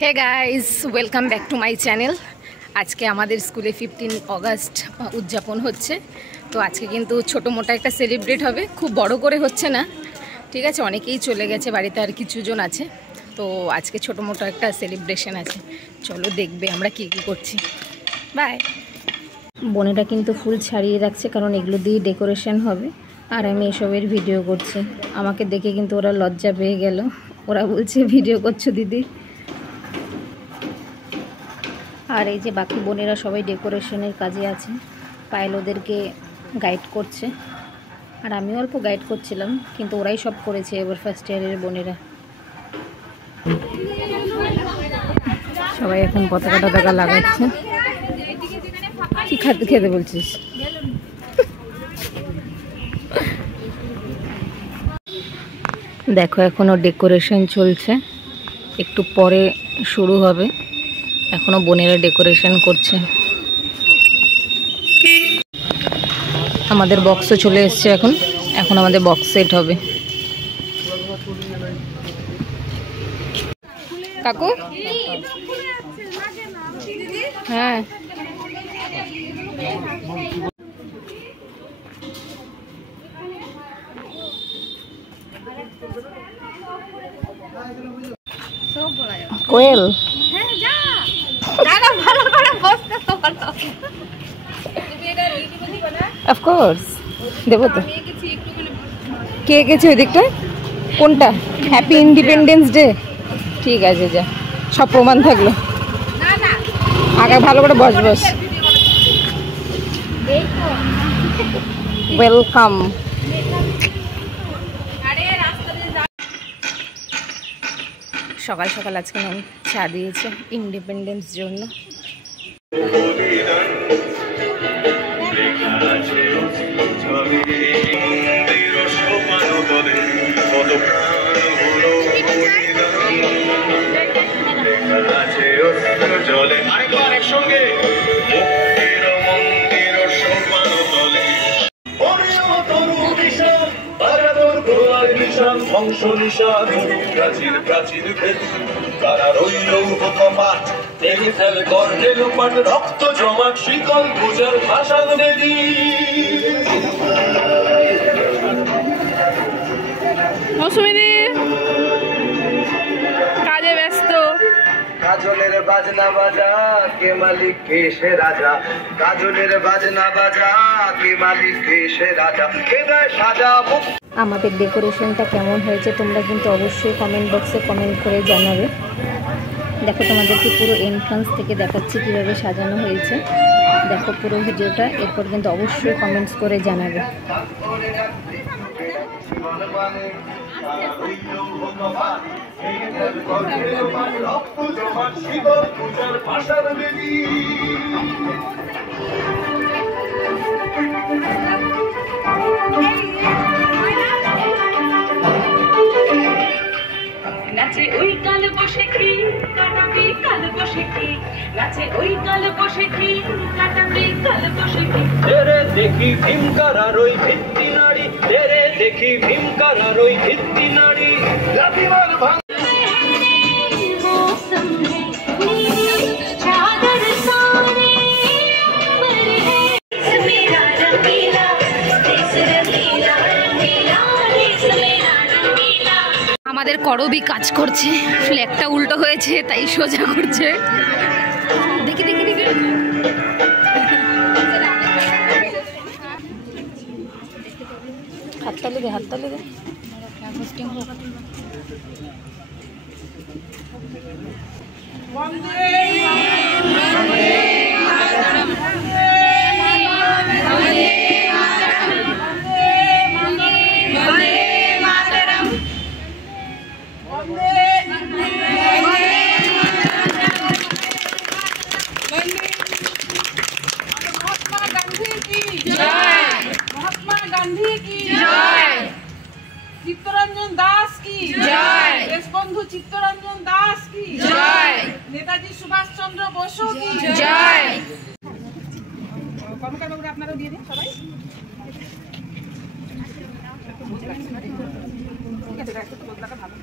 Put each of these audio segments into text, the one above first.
Hey guys, welcome back to my channel. আজকে আমাদের স্কুলে 15 অগাস্ট উদযাপন হচ্ছে। তো আজকে কিন্তু ছোটো মোটো একটা সেলিব্রেট হবে, খুব বড় করে হচ্ছে না, ঠিক আছে? অনেকেই চলে গেছে বাড়িতে, আর কিছুজন আছে। তো আজকে ছোটো মোটো একটা সেলিব্রেশন আছে, চলো দেখবে আমরা কী কী করছি। বাই। বোনেরা কিন্তু ফুল ছাড়িয়ে রাখছে, কারণ এগুলো দিয়ে ডেকোরেশন হবে, আর আমি এসবের ভিডিও করছি। আমাকে দেখে কিন্তু ওরা লজ্জা পেয়ে গেল, ওরা বলছে ভিডিও করছো দিদি। আর এই যে বাকি বোনেরা সবাই ডেকোরেশনের কাজে আছে, পায়েল ওদেরকে গাইড করছে, আর আমি অল্প গাইড করছিলাম, কিন্তু ওরাই সব করেছে এবার ফার্স্ট ইয়ারের বোনেরা। সবাই এখন পতাকা টতাকা লাগাচ্ছে। কি খেতে বলছিস? দেখো এখনো ডেকোরেশন চলছে, একটু পরে শুরু হবে। এখনো বোনেরা ডেকোরেশন করছে। আমাদের বক্সও চলে এসছে, এখন আমাদের বক্স সেট হবে। কাকু, হ্যাঁ কোয়েল, অফকোর্স দেবো তো। কে গেছে ওই দিকটা? কোনটা? Happy independence day. ঠিক আছে, যা, সব প্রমাণ থাকলো। আগে ভালো করে বস। ওয়েলকাম। সকাল সকাল আজকে আমি চা দিয়েছে ইন্ডিপেন্ডেন্স জন্য। রক্ত জমাট শিকল পূজার ভাষা নদী মৌসুমী কাজে ব্যস্ত। কাজলের বাজনা বাজা, কে মালিক কে সে রাজা। কাজলের বাজনা বাজা, কে মালিক কে সে রাজা। কে গায় সাজা। আমাদের ডেকোরেশনটা কেমন হয়েছে তোমরা কিন্তু অবশ্যই কমেন্ট বক্সে কমেন্ট করে জানাবে। দেখো তোমাদেরকে পুরো এন্ট্রান্স থেকে দেখাচ্ছি কীভাবে সাজানো হয়েছে। দেখো পুরো ভিডিওটা, এরপর কিন্তু অবশ্যই কমেন্টস করে জানাবে। নাচে ওই কাল বসে কি কাটাবি কাল বসে কি। নাচে ওই কাল বসে কি কাটাবি কাল বসে কি। তেরে দেখি ভীমকারার ওই ভিত্তি নারী। তেরে দেখি ভীমকারার ওই ভিত্তি নারী। লাঠিমার ভাঙ আমাদের করবি কাজ করছে, ফ্ল্যাগটা উল্টো হয়েছে তাই সোজা করছে। দেখি হাততালি দে। চিত্তরঞ্জন দাস কি জয়। দেশবন্ধু চিত্তরঞ্জন দাস কি জয়। নেতাজি সুভাষ চন্দ্র বসু কি জয়। কর্মকার বাবুরা আপনারাও দিয়ে দিন সবাই। ঠিক আছে, ভালো।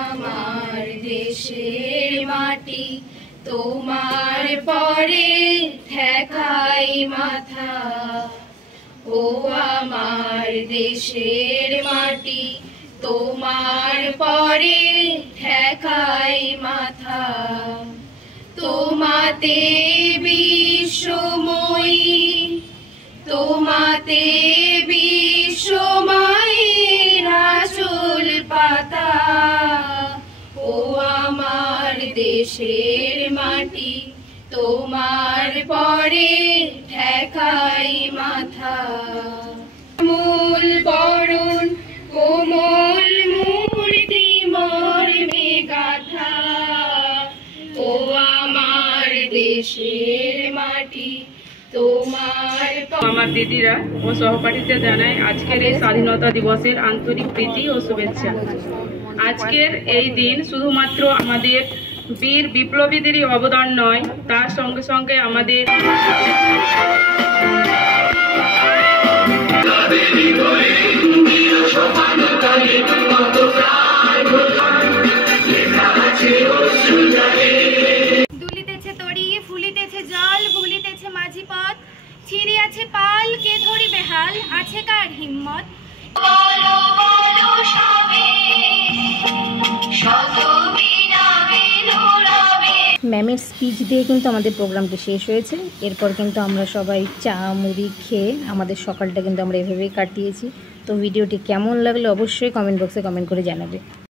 আমার দেশের মাটি তোমার পরে ঠেকাই মাথা, ও আমার দেশের মাটি তোমার পরে ঠেকাই মাথা। তোমাতে বিশ্বময়ী, তোমাতে বিশ্বময়ীর আঁচল পাতা, ও আমার দেশের মাটি তোমার পরে ঠেকাই মাথা। মূল বরণ কোমল মূর্তি মর্মে গাথা, ও আমার দেশের মাটি তোমার। আমার দিদিরা ও সহপাঠীদের জানাই আজকের এই স্বাধীনতা দিবসের আন্তরিক প্রীতি ও শুভেচ্ছা। আজকের এই দিন শুধুমাত্র আমাদের বীর বিপ্লবীদেরই অবদান নয়, তার সঙ্গে সঙ্গে আমাদের দুলিতেছে তরি ফুলিতেছে জল, ভুলিতেছে মাঝি পথ, ছিড়িয়াছে পাল, কে ধরিবে হাল, আছে কার হিম্মত। ম্যামের স্পিচ দিয়ে কিন্তু আমাদের প্রোগ্রামটা শেষ হয়েছে। এরপর কিন্তু আমরা সবাই চা মুড়ি খেয়ে আমাদের সকালটা কিন্তু আমরা এভাবেই কাটিয়েছি। তো ভিডিওটি কেমন লাগলো অবশ্যই কমেন্ট বক্সে কমেন্ট করে জানাবে।